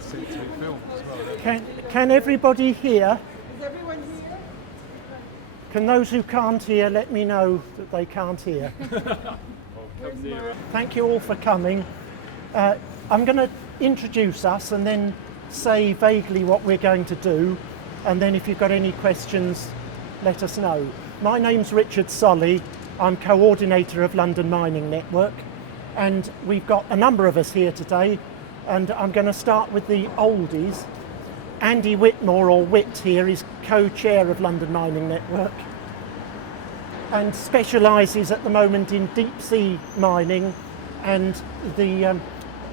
see it to film as well. Can everybody hear? Is everyone here? Can those who can't hear let me know that they can't hear? Thank you all for coming. I'm going to introduce us and then say vaguely what we're going to do, and then if you've got any questions, let us know. My name's Richard Solly. I'm coordinator of London Mining Network, and we've got a number of us here today, and I'm going to start with the oldies. Andy Whitmore, or Whit here, is co-chair of London Mining Network and specialises at the moment in deep sea mining and the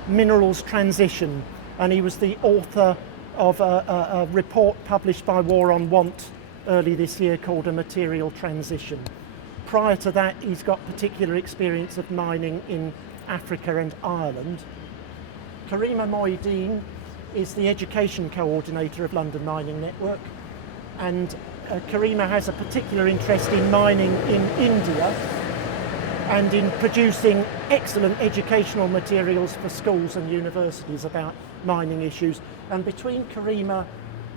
minerals transition, and he was the author of a report published by War on Want early this year called A Material Transition. Prior to that, he's got particular experience of mining in Africa and Ireland. Karima Moideen is the education coordinator of London Mining Network, and Karima has a particular interest in mining in India and in producing excellent educational materials for schools and universities about mining issues. And between Karima,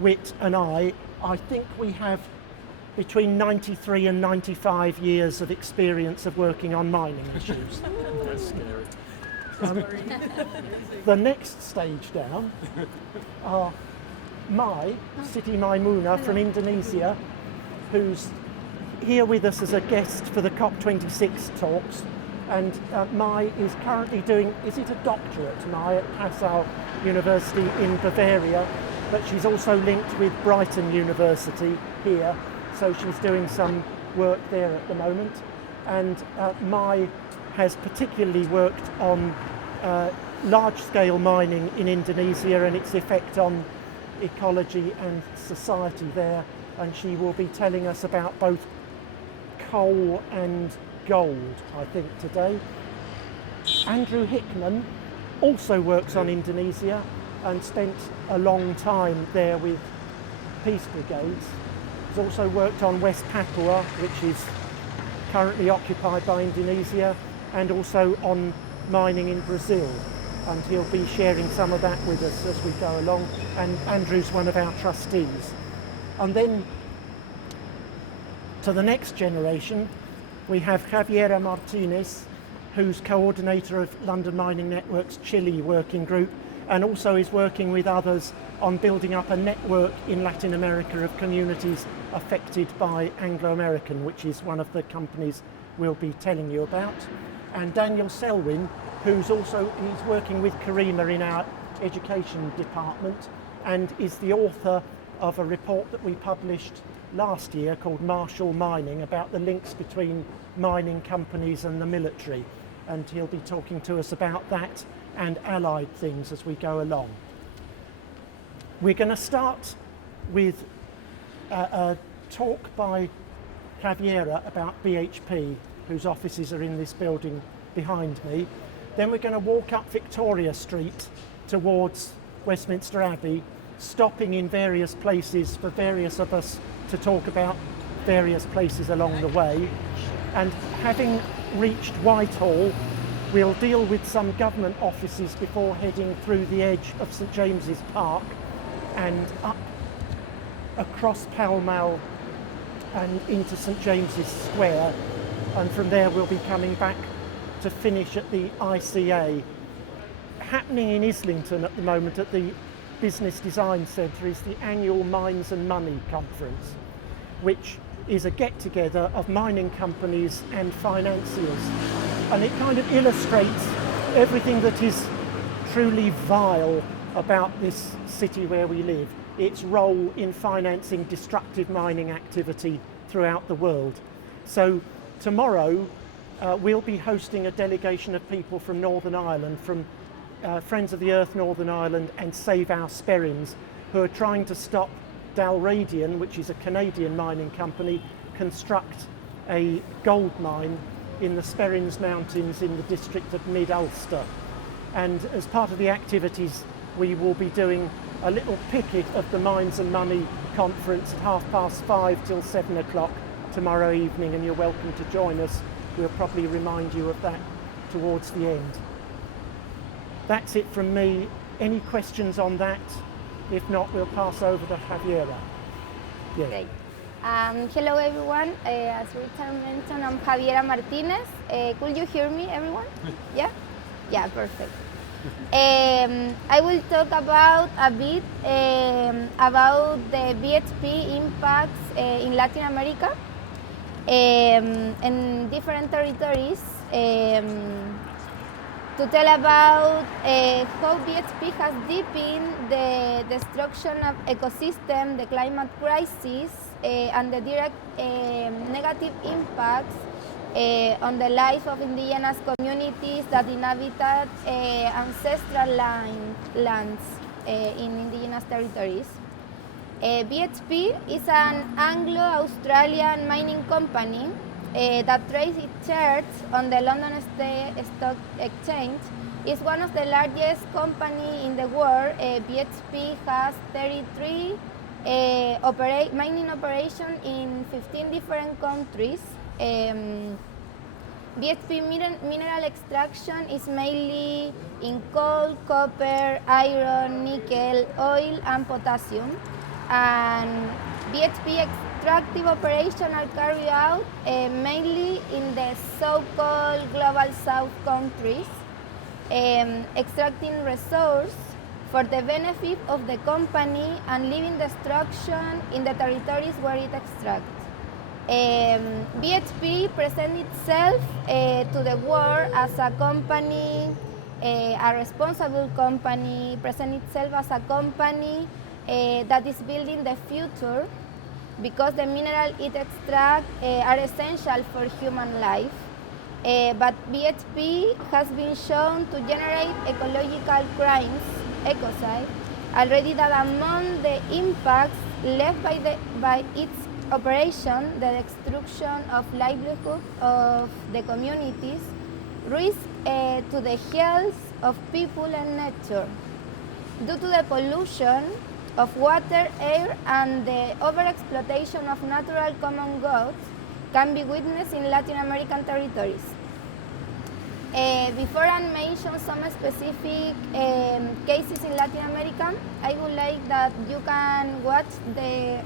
Whit and I think we have between 93 and 95 years of experience of working on mining issues. That's scary. The next stage down are Siti Maimuna from Indonesia, who's here with us as a guest for the COP26 talks. And Mai is currently doing, is it a doctorate, Mai, at Passau University in Bavaria, but she's also linked with Brighton University here, so she's doing some work there at the moment. And Mai has particularly worked on large-scale mining in Indonesia and its effect on ecology and society there, and she will be telling us about both coal and gold, I think, today. Andrew Hickman also works on Indonesia and spent a long time there with peace brigades. He's also worked on West Papua, which is currently occupied by Indonesia, and also on mining in Brazil, and he'll be sharing some of that with us as we go along, and Andrew's one of our trustees. And then to the next generation, we have Javiera Martinez, who's coordinator of London Mining Network's Chile working group, and also is working with others on building up a network in Latin America of communities affected by Anglo-American, which is one of the companies we'll be telling you about. And Daniel Selwyn, he's working with Karima in our education department, and is the author of a report that we published last year called Martial Mining, about the links between mining companies and the military, and he'll be talking to us about that and allied things as we go along. We're going to start with a talk by Javiera about BHP, whose offices are in this building behind me. Then we're going to walk up Victoria Street towards Westminster Abbey, stopping in various places for various of us to talk about various places along the way. And having reached Whitehall, we'll deal with some government offices before heading through the edge of St James's Park and up across Pall Mall and into St James's Square. And from there we'll be coming back to finish at the ICA. Happening in Islington at the moment at the Business Design Centre is the annual Mines and Money Conference, which is a get-together of mining companies and financiers. And it kind of illustrates everything that is truly vile about this city where we live, its role in financing destructive mining activity throughout the world. So tomorrow we'll be hosting a delegation of people from Northern Ireland, from Friends of the Earth Northern Ireland and Save Our Sperrins, who are trying to stop Dalradian, which is a Canadian mining company, construct a gold mine in the Sperrins Mountains in the district of Mid-Ulster. And as part of the activities, we will be doing a little picket of the Mines and Money conference at 5:30 till 7 o'clock tomorrow evening, and you're welcome to join us. We'll probably remind you of that towards the end. That's it from me. any questions on that? If not, we'll pass over to Javiera. Yeah. Great. Hello everyone, as Richard mentioned, I'm Javiera Martinez. Could you hear me, everyone? Yeah? Yeah, perfect. I will talk about a bit about the BHP impacts in Latin America and different territories, to tell about how BHP has deepened the destruction of ecosystem, the climate crisis, and the direct negative impacts on the life of indigenous communities that inhabited ancestral lands in indigenous territories. BHP is an Anglo-Australian mining company that trades its shares on the London Stock Exchange. Is one of the largest companies in the world. BHP has 33 mining operations in 15 different countries. BHP mineral extraction is mainly in coal, copper, iron, nickel, oil, and potassium. And BHP extractive operations are carried out mainly in the so-called Global South countries, extracting resources for the benefit of the company and leaving destruction in the territories where it extracts. BHP presents itself to the world as a company, a responsible company, presents itself as a company that is building the future, because the minerals it extracts are essential for human life. But BHP has been shown to generate ecological crimes, ecocide, already, that among the impacts left by its operation, the destruction of livelihood of the communities, risk to the health of people and nature. Due to the pollution of water, air, and the overexploitation of natural common goods can be witnessed in Latin American territories. Before I mention some specific cases in Latin America, I would like that you can watch the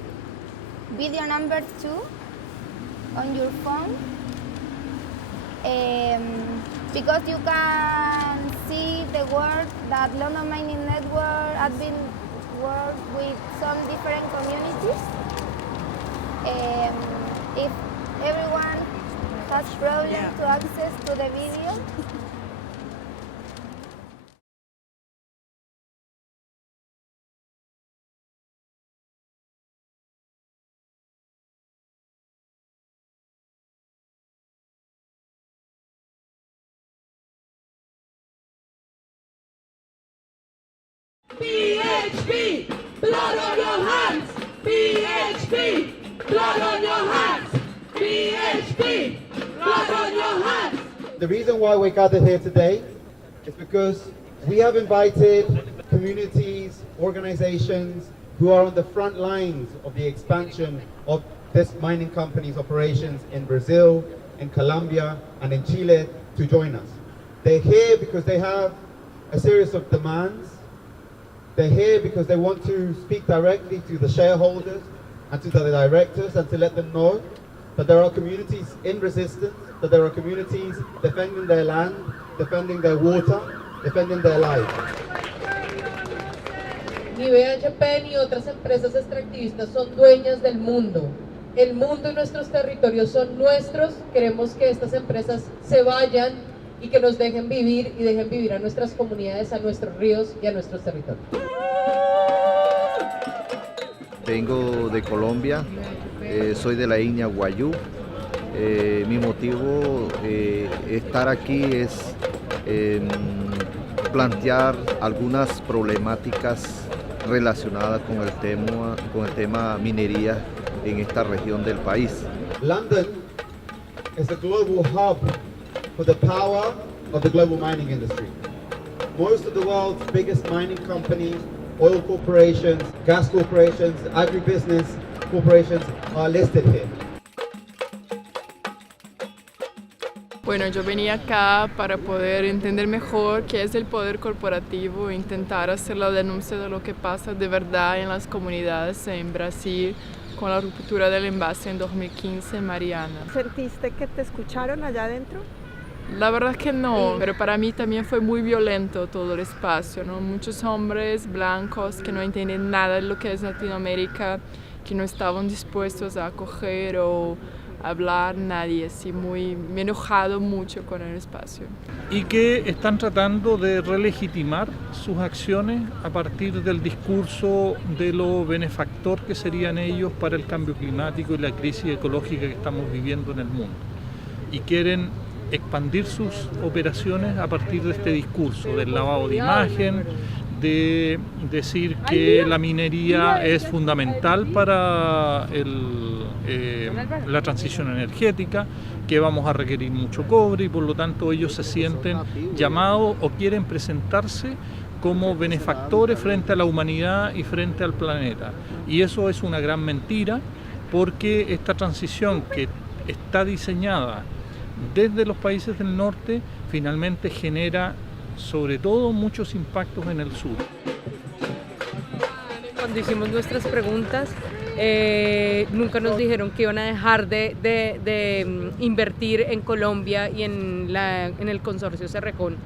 video number 2 on your phone, because you can see the work that London Mining Network has been work with some different communities. If everyone has problem to access to the video. BHP, blood on your hands! BHP, blood on your hands! BHP, blood on your hands! The reason why we're gathered here today is because we have invited communities, organizations who are on the front lines of the expansion of this mining company's operations in Brazil, in Colombia, and in Chile to join us. They're here because they have a series of demands. They're here because they want to speak directly to the shareholders and to the directors and to let them know that there are communities in resistance, that there are communities defending their land, defending their water, defending their lives. Ni BHP ni otras empresas extractivistas son dueñas del mundo. El mundo y nuestros territorios son nuestros. Queremos que estas empresas se vayan y que nos dejen vivir y dejen vivir a nuestras comunidades, a nuestros ríos y a nuestros territorios. Vengo de Colombia, soy de la etnia Guayú. Mi motivo estar aquí es plantear algunas problemáticas relacionadas con el tema minería en esta región del país. London is a global hub for the power of the global mining industry. Most of the world's biggest mining companies, oil corporations, gas corporations, agribusiness corporations are listed here. Bueno, yo venía acá para poder entender mejor qué es el poder corporativo e intentar hacer la denuncia de lo que pasa de verdad en las comunidades en Brasil con la ruptura del envase en 2015 en Mariana. ¿Sentiste que te escucharon allá adentro? La verdad es que no, pero para mí también fue muy violento todo el espacio, ¿no? Muchos hombres blancos que no entienden nada de lo que es Latinoamérica, que no estaban dispuestos a acoger o hablar nadie, sí, me he enojado mucho con el espacio. Y que están tratando de relegitimar sus acciones a partir del discurso de lo benefactor que serían ellos para el cambio climático y la crisis ecológica que estamos viviendo en el mundo. Y quieren expandir sus operaciones a partir de este discurso, del lavado de imagen, de decir que la minería es fundamental para la transición energética, que vamos a requerir mucho cobre y por lo tanto ellos se sienten llamados o quieren presentarse como benefactores frente a la humanidad y frente al planeta. Y eso es una gran mentira, porque esta transición que está diseñada desde los países del norte finalmente genera sobre todo muchos impactos en el sur. Cuando hicimos nuestras preguntas, nunca nos dijeron que iban a dejar de invertir en Colombia y en el consorcio Cerrejón.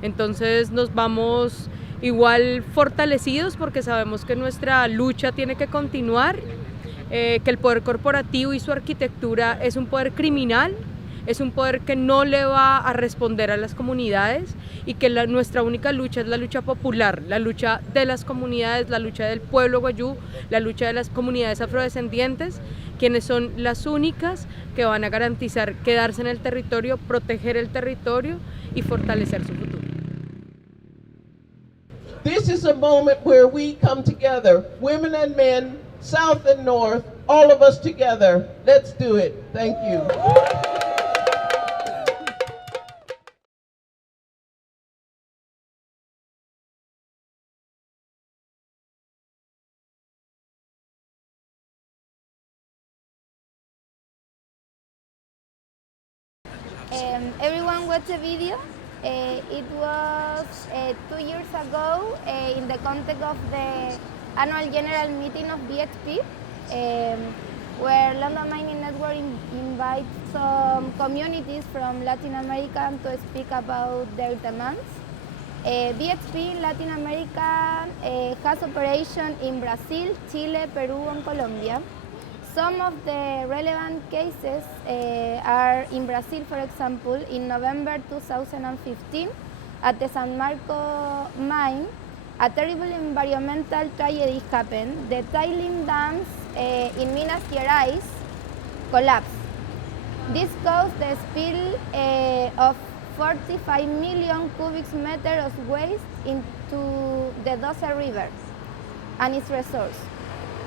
Entonces nos vamos igual fortalecidos porque sabemos que nuestra lucha tiene que continuar, que el poder corporativo y su arquitectura es un poder criminal, es un poder que no le va a responder a las comunidades y que nuestra única lucha es la lucha popular, la lucha de las comunidades, la lucha del pueblo guayú, la lucha de las comunidades afrodescendientes, quienes son las únicas que van a garantizar quedarse en el territorio, proteger el territorio y fortalecer su futuro. This is a moment where we come together, women and men, south and north, all of us together. Let's do it. Thank you. Everyone watched the video. It was 2 years ago in the context of the annual general meeting of BHP, where London Mining Network invites some communities from Latin America to speak about their demands. BHP in Latin America has operation in Brazil, Chile, Peru, and Colombia. Some of the relevant cases are in Brazil, for example, in November 2015 at the San Marco mine, a terrible environmental tragedy happened. The tailing dams in Minas Gerais collapsed. This caused the spill of 45 million cubic meters of waste into the Doce River and its resource.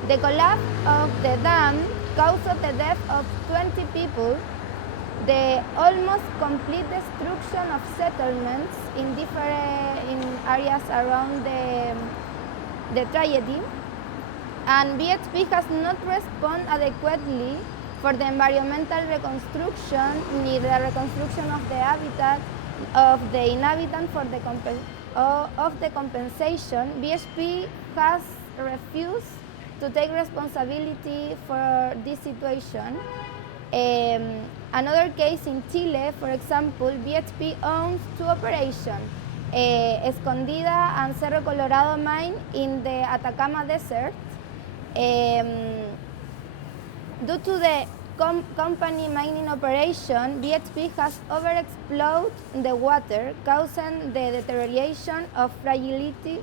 The collapse of the dam caused the death of 20 people, the almost complete destruction of settlements in areas around the tragedy, and BHP has not responded adequately for the environmental reconstruction, ni the reconstruction of the habitat of the inhabitants for the compensation. BHP has refused to take responsibility for this situation. Another case in Chile, for example, BHP owns two operations, Escondida and Cerro Colorado mine in the Atacama Desert. Due to the company mining operation, BHP has overexploited the water, causing the deterioration of fragility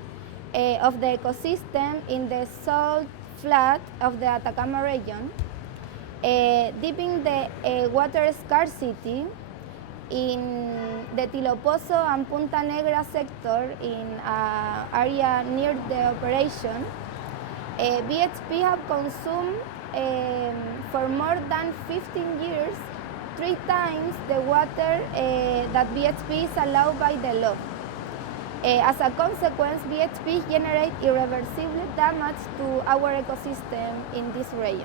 of the ecosystem in the salt flat of the Atacama region, deepening the water scarcity in the Tilopozo and Punta Negra sector in an area near the operation. BHP have consumed for more than 15 years 3 times the water that BHP is allowed by the law. As a consequence, BHP generates irreversible damage to our ecosystem in this region.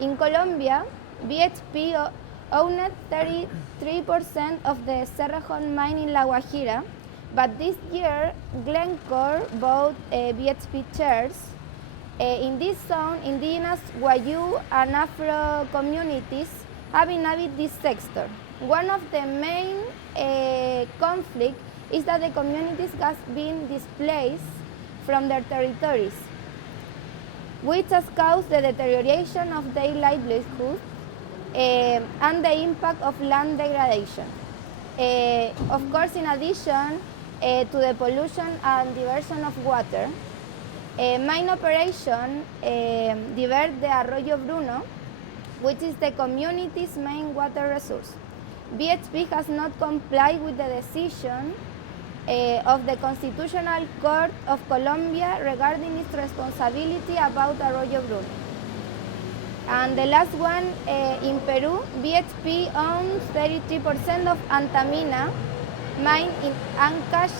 In Colombia, BHP owned 33% of the Cerrejón mine in La Guajira, but this year Glencore bought BHP shares. In this zone, indigenous Guayú and Afro communities have inhabited this sector. One of the main conflicts is that the communities have been displaced from their territories, which has caused the deterioration of their livelihood and the impact of land degradation. Of course, in addition to the pollution and diversion of water, mine operation divert the Arroyo Bruno, which is the community's main water resource. BHP has not complied with the decision of the Constitutional Court of Colombia regarding its responsibility about Arroyo Bruno. And the last one, in Peru, BHP owns 33% of Antamina mine in Ancash,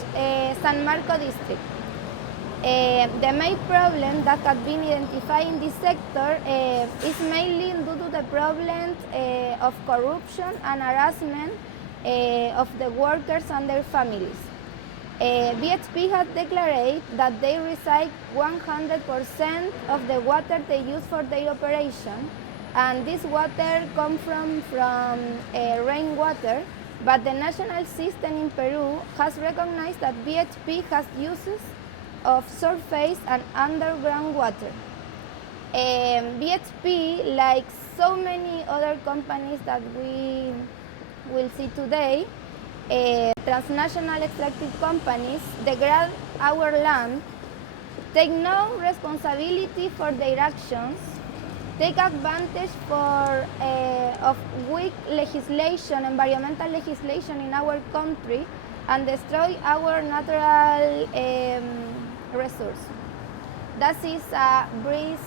San Marco district. The main problem that has been identified in this sector is mainly due to the problems of corruption and harassment of the workers and their families. BHP has declared that they recycle 100% of the water they use for their operation, and this water comes from rainwater, but the national system in Peru has recognized that BHP has uses of surface and underground water. BHP, like so many other companies that we will see today, transnational extractive companies degrade our land, take no responsibility for their actions, take advantage of weak legislation, environmental legislation in our country, and destroy our natural resource. That is a brief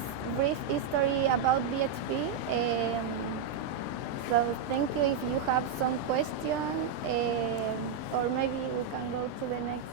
history about BHP. So thank you. If you have some question, or maybe we can go to the next.